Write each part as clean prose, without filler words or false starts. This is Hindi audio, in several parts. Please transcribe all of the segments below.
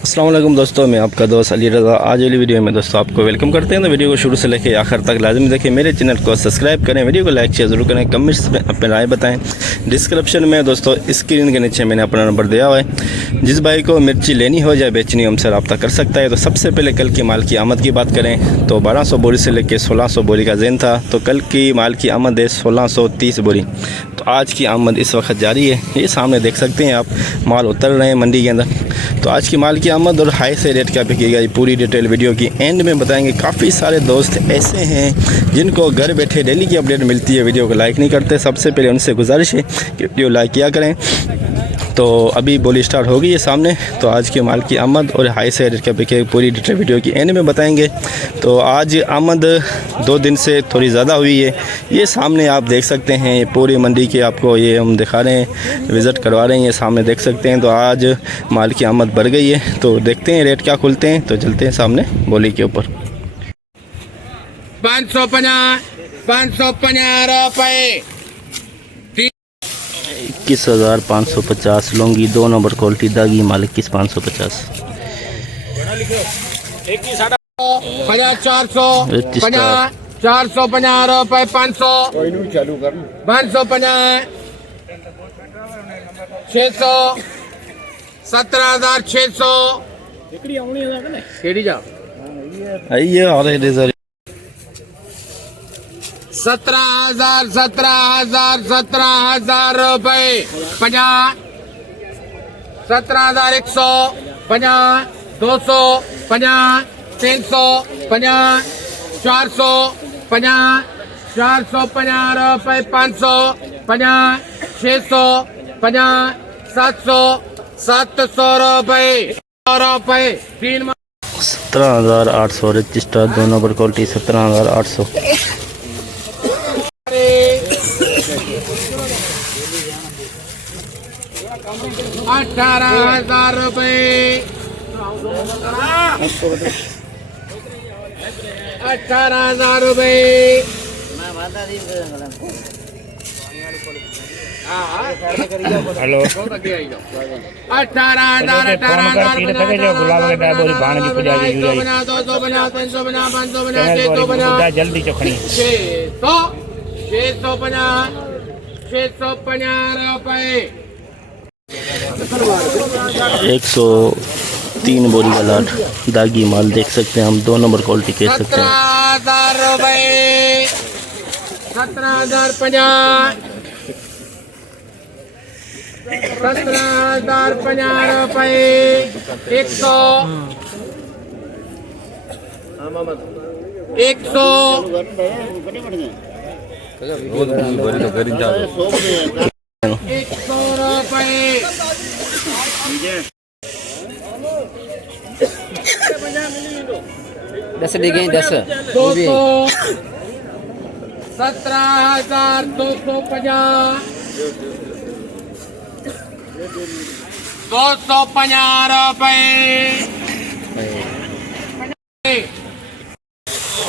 अस्सलाम वालेकुम दोस्तों, मैं आपका दोस्त अली रज़ा। आज वाली वीडियो में दोस्तों आपको वेलकम करते हैं। तो वीडियो को शुरू से लेकर आखिर तक लाजमी देखें। मेरे चैनल को सब्सक्राइब करें, वीडियो को लाइक शेयर ज़रूर करें, कमेंट्स में अपने राय बताएं। डिस्क्रिप्शन में दोस्तों स्क्रीन के नीचे मैंने अपना नंबर दिया हुआ है। जिस भाई को मिर्ची लेनी हो या बेचनी हो हमसे रब्ता कर सकता है। तो सबसे पहले कल की माल की आमद की बात करें तो 1200 बोरी से लेकर 1600 बोरी का ज़ेन था। तो कल की माल की आमद है 1630 बोरी। तो आज की आमद इस वक्त जारी है। ये सामने देख सकते हैं आप, माल उतर रहे हैं मंडी के अंदर। तो आज की माल की आमद और हाई से रेट क्या बिकेगा ये पूरी डिटेल वीडियो की एंड में बताएंगे। काफ़ी सारे दोस्त ऐसे हैं जिनको घर बैठे डेली की अपडेट मिलती है, वीडियो को लाइक नहीं करते। सबसे पहले उनसे गुजारिश है कि वीडियो लाइक किया करें। तो अभी बोली स्टार्ट हो गई है सामने। तो आज की माल की आमद और हाई से रेट क्या बिकेगा पूरी डिटेल वीडियो की एंड में बताएंगे। तो आज आमद 2 दिन से थोड़ी ज़्यादा हुई है। ये सामने आप देख सकते हैं, ये पूरी मंडी के आपको ये हम दिखा रहे हैं, विज़िट करवा रहे हैं। ये सामने देख सकते हैं। तो आज माल की आमद बढ़ गई है। तो देखते हैं रेट क्या खुलते हैं। तो चलते हैं सामने बोली के ऊपर। 550 रुपये 21,550 लौंगी 2 नंबर क्वालिटी दागी माल 21,550 450 रुपये 500 550 600 17,600 आइए और 17,000 रुपये 50 17,100 50 200 50 300 50 400 50 450 रुपये 500 50 600 50 700 रुपये 3 17,800 रजिस्टर 2 नंबर क्वालिटी 17,800 18,000 रुपये 18,000 रुपये हेलो 18,000 जल्दी चखनी 650 रुपये 103 बोरी का लाट दागी माल देख सकते हैं हम, 2 नंबर क्वालिटी कह सकते हैं। 17,000 रुपये 17,050 17,050 रुपये 100 रुपये 10 डिगे 10 200 17,250 250 रुपये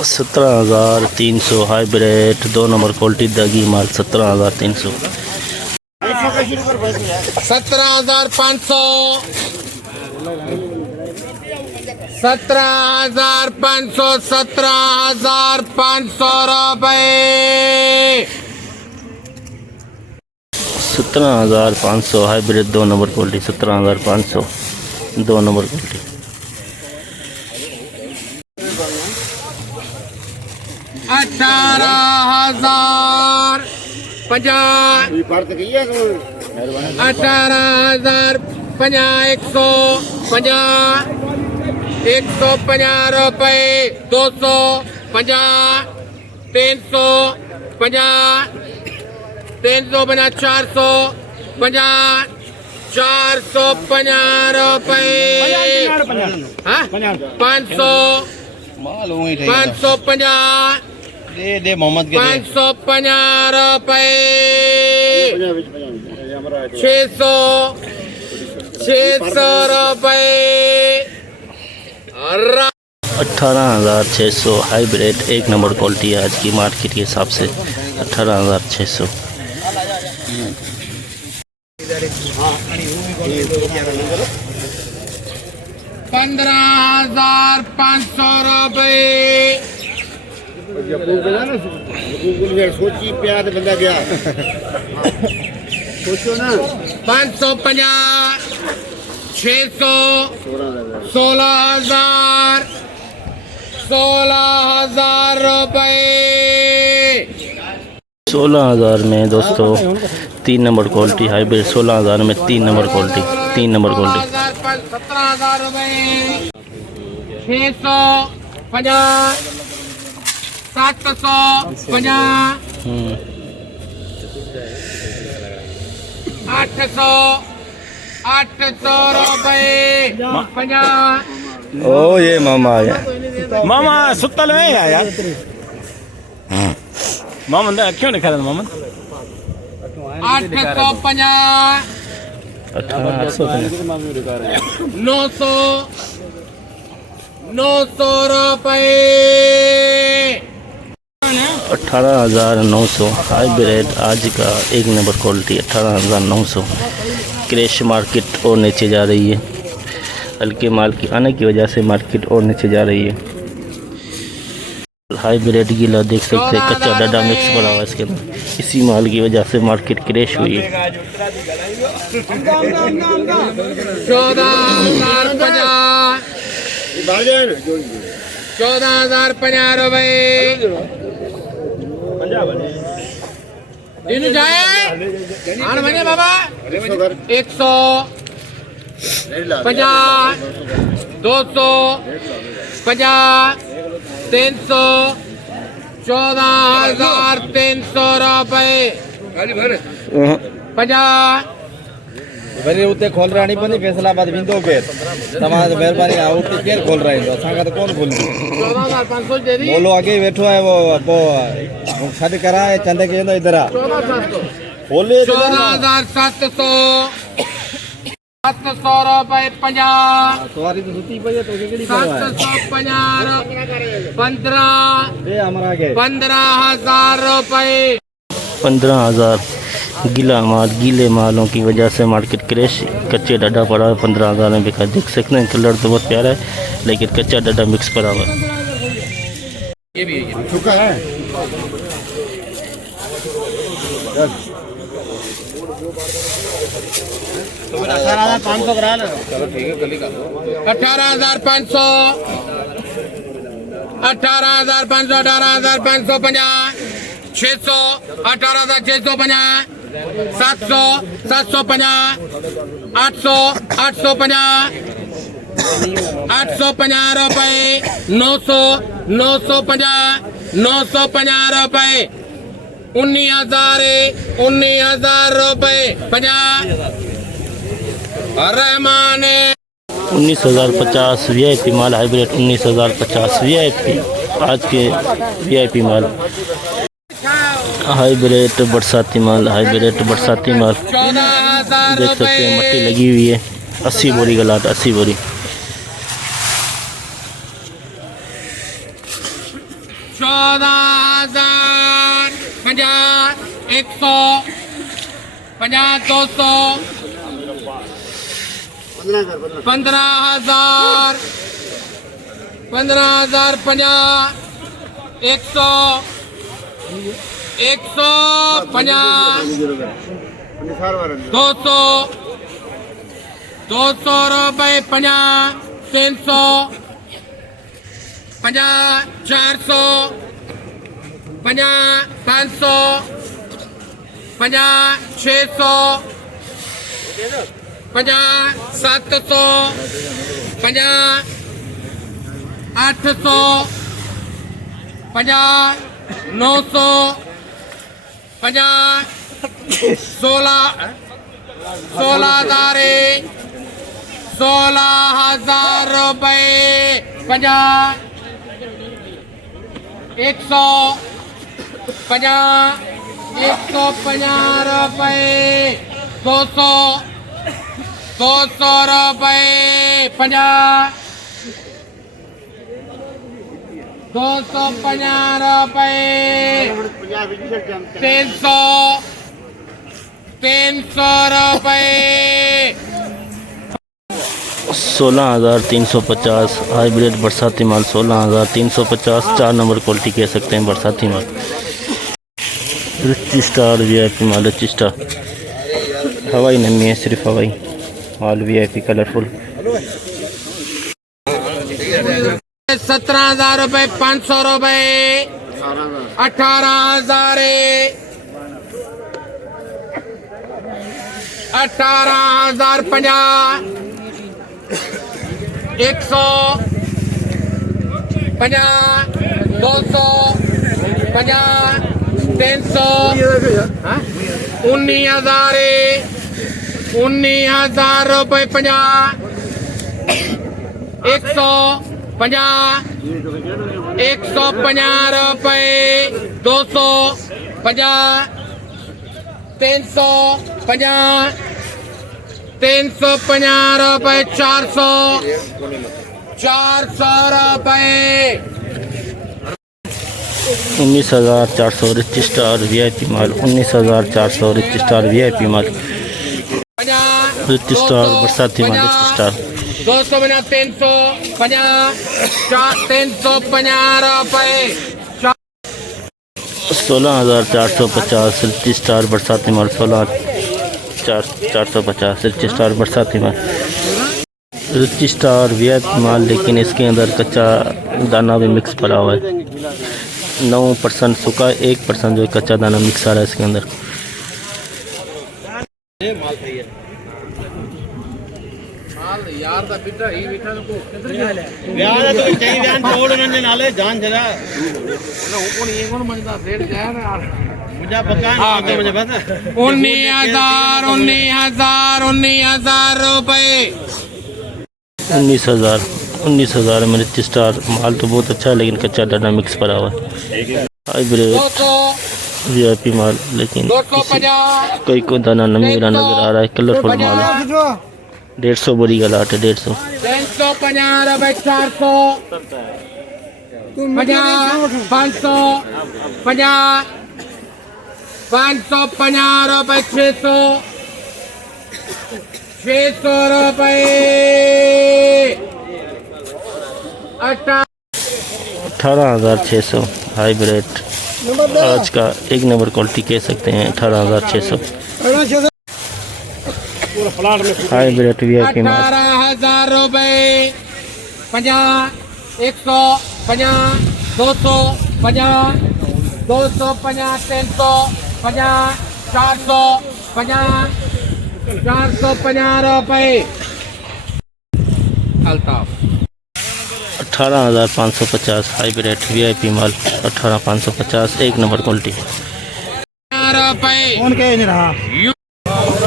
17,300 हाइब्रिड 2 नंबर क्वालिटी दागी माल 17,300 17,500 17,500 17,500 रुपये 17,500 hybrid 2 number quality 17,500 2 number quality 18,050 18,050 150 रुपये 250 300 50 350 450 450 रुपये 500 550 दे मोहम्मद के 550 रुपये 600 रुपये 18,600 हाइब्रिड 1 नंबर क्वालिटी है आज की मार्केट के हिसाब से 18,600। 15,500 रुपए। सोची प्यार बंदा गया सोचो ना 550, 600, 16,000, 16,000 रुपए। 16,000 में दोस्तों 3 नंबर क्वालिटी हाइब्रिड। 16,000 में 3 नंबर क्वालिटी, 3 नंबर क्वालिटी। 17,000 रुपए। 650, 750, 800 रुपए 50। ओ ये मामा आ गया। मामा सुतल में है यार मोहम्मद क्यों नहीं खा रहा मोहम्मद 850, 900 रुपए। 18,900 हाइब्रिड आज का 1 नंबर क्वालिटी। 18,900। क्रैश मार्केट और नीचे जा रही है। हल्के माल की आने की वजह से मार्केट और नीचे जा रही है। हाइब्रिड गीला देख सकते हैं, कच्चा डाडा मिक्स पड़ा हुआ है इसके अंदर। इसी माल की वजह से मार्केट क्रैश हुई है। 14,050 रुपए। दिन जाए आठ बजे बाबा 150, 250, 300, 14,300 रुपए 50। वरी उते खोल रहा नहीं पनी फैसलाबाद विंदो पे तमाम मेहरबानी आउट केर खोल रहा है तो असा तो कौन खोल 14,500 दे दी। बोलो आगे बैठो है वो शादी करा है चंदे के इधर आ 14,700, बोले 14,700, 700 रुपए 50। सवारी तो सुती पई है तो केड़ी करवा है 750, 15, ए हमारा आगे 15,000 रुपए। 15,000 गीला माल, गीले मालों की वजह से मार्केट क्रैश। कच्चे डाडा पड़ा है 15,000 में बिका। देख सकते हैं कलर तो बहुत प्यारा है लेकिन कच्चा डाडा मिक्स पड़ा हुआ है। चुका है 18,500 करा ना चलो ठीक है कल ही कर दो 18,500, 18,500, 18,550, 600, 18,650, 700, 750, 800, 850, 850 रुपए। 900, 950, 950 रुपए। 19,000 रुपए 50। रहमान 19,050 VIP माल हाइब्रिड। 19,050 VIP आज के VIP माल हाइब्रिड बरसाती माल। हाइब्रिड बरसाती माल 14,000 देख सकते हैं मट्टी लगी हुई है। 80 बोरी गलाट, 80 बोरी। 14,000, 50, 100, 50, 200, 15,000, 15,000, 50, 100, 150, 200, 200 रुपए 50, 300, 50, 400, 50, 500, 50, 600, 50, 700, 50, 800, 50, 900, 50, 16,000 रुपए 50, 100, 50, 150 रुपए 200, 200 रुपए 50, 250 रुपए 300, 300 रुपए 16,350 हाइब्रिड बरसाती माल 16,350 4 नंबर क्वालिटी कह सकते हैं बरसाती माल। रिच स्टार VIP माल, रिच स्टार हवाई नमी है, सिर्फ हवाई माल VIP कलरफुल। 17,000 रुपए, 500 रुपए, 18,000, 18,050, 150, 250, 300, 19,000 रुपए, 50, 150, 150 रुपए, 250, 350, 350 रुपए, 400, 400 रुपए, 19,400 रिच स्टार VIP माल, 19,400 रिच स्टार VIP माल, 50, रिच स्टार बरसाती माल, रिच स्टार 250, 350, 350 रुपए, 16,450 रिच स्टार बरसाती माल, 16,450 रिच स्टार बरसाती माल, रिच स्टार VIP माल। लेकिन इसके अंदर कच्चा दाना भी मिक्स पड़ा हुआ है, 9% सूखा, 1% जो कच्चा दाना मिक्स आ रहा है इसके अंदर। यार दा बिटा ही बिटा को किधर गया ਵਿਆਹ ਦਾ ਕੋਈ ਚਾਹੀ ਬਿਆਨ ਤੋੜ ਉਹਨਾਂ ਦੇ ਨਾਲੇ ਜਾਨ ਜਰਾ ना ऊपर ये कौन मजदा सेठ गया ना ਮੁਝਾ ਪੱਕਾ ਨਹੀਂ ਆਉਂਦਾ ਮੁਝੇ ਪਤਾ 19,000, 19,000 रुपए, 19,000 में रिच स्टार माल तो बहुत अच्छा है, लेकिन कच्चा दाना मिक्स पड़ा हुआ है। हाइब्रिड 200, VIP माल, लेकिन 250, कोई दाना नमी वाला नजर आ रहा है, कलरफुल माल है। 150 बोरी का लाट है, 150। 350 रुपए, 400, 50, 500, 50, 550 रुपए, 600, 600 रुपए, 18,600 हाइब्रिड आज का एक नंबर क्वालिटी कह सकते हैं, 18,600 हाइब्रिड VIP माल, 18,000 रुपए, 50, 150, 250, 250, 350, 450, 450 रुपए, अल्ताफ 18,550 हाइब्रिड VIP माल, 18,550 एक नंबर क्वालिटी। रुपए,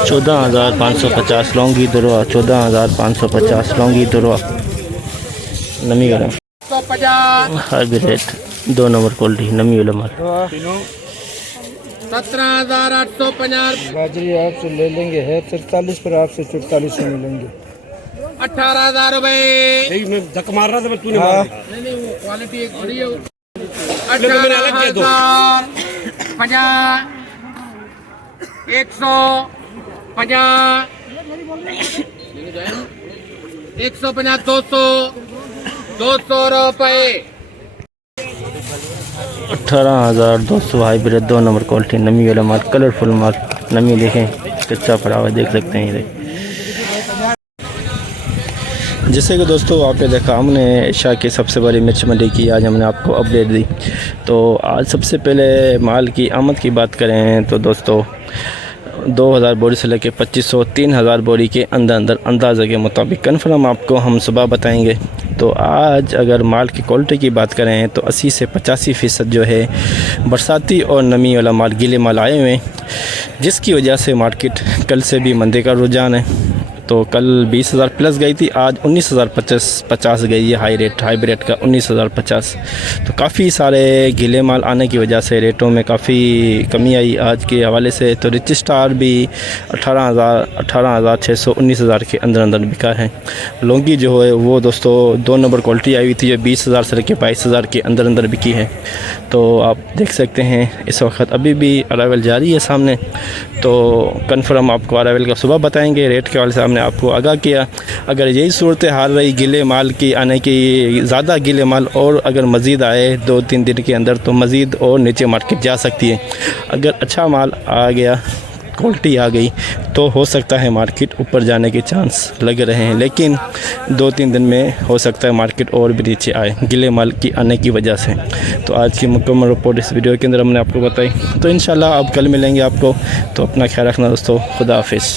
14,550 लौंगी दुरवा, 14,550 लौंगी दुरवा नमी वाला 150, हाइब्रिड 2 नंबर क्वालिटी नमी वाला माल। 17,850, गाजरी आपसे ले लेंगे है 43 पर आपसे 44 में मिलेंगे 18,000 रुपए, मैं धक्का मार रहा था पर तूने नहीं नहीं वो क्वालिटी एक बड़ी है 18,000, 50, 150, 150, 200 रुपए, 18,200 हाइब्रिड 2 नंबर क्वालिटी नमी वाला माल, कलरफुल माल नमी देखें कच्चा पड़ा हुआ देख सकते हैं ये। जैसे कि दोस्तों आपने देखा हमने एशिया की सबसे बड़ी मिर्च मंडी की आज हमने आपको अपडेट दी। तो आज सबसे पहले माल की आमद की बात करें तो दोस्तों 2,000 बोरी से लेकर 2,500-3,000 बोरी के अंदर अंदाज़े के मुताबिक कन्फर्म आपको हम सुबह बताएंगे। तो आज अगर माल की क्वालिटी की बात करें तो 80 से 85% जो है बरसाती और नमी वाला माल गीले माल आए हुए हैं, जिसकी वजह से मार्केट कल से भी मंदे का रुझान है। तो कल 20,000 प्लस गई थी, आज 19,050 गई है हाइब्रिड का 19,050। तो काफ़ी सारे गीले माल आने की वजह से रेटों में काफ़ी कमी आई आज के हवाले से। तो रिच स्टार भी 18,600 19,000 के अंदर बिका है। लौंगी जो है वो दोस्तों 2 नंबर क्वालिटी आई हुई थी जो 20,000 से लेकर 22,000 के अंदर बिकी है। तो आप देख सकते हैं इस वक्त अभी भी अराइवल जारी है सामने। तो कन्फर्म आपको अराइवल का सुबह बताएंगे। रेट के हवाले से हमने आपको आगाह किया। अगर यही सूरत हाल रही गिले माल की आने की, ज़्यादा गिले माल और अगर मज़ीद आए 2-3 दिन के अंदर तो मज़ीद और नीचे मार्केट जा सकती है। अगर अच्छा माल आ गया, क्वालिटी आ गई तो हो सकता है मार्केट ऊपर जाने के चांस लग रहे हैं, लेकिन 2-3 दिन में हो सकता है मार्केट और भी नीचे आए गिले माल की आने की वजह से। तो आज की मुकम्मल रिपोर्ट इस वीडियो के अंदर हमने आपको बताई। तो इंशाल्लाह अब कल मिलेंगे आपको। तो अपना ख्याल रखना दोस्तों। खुदा हाफिज़।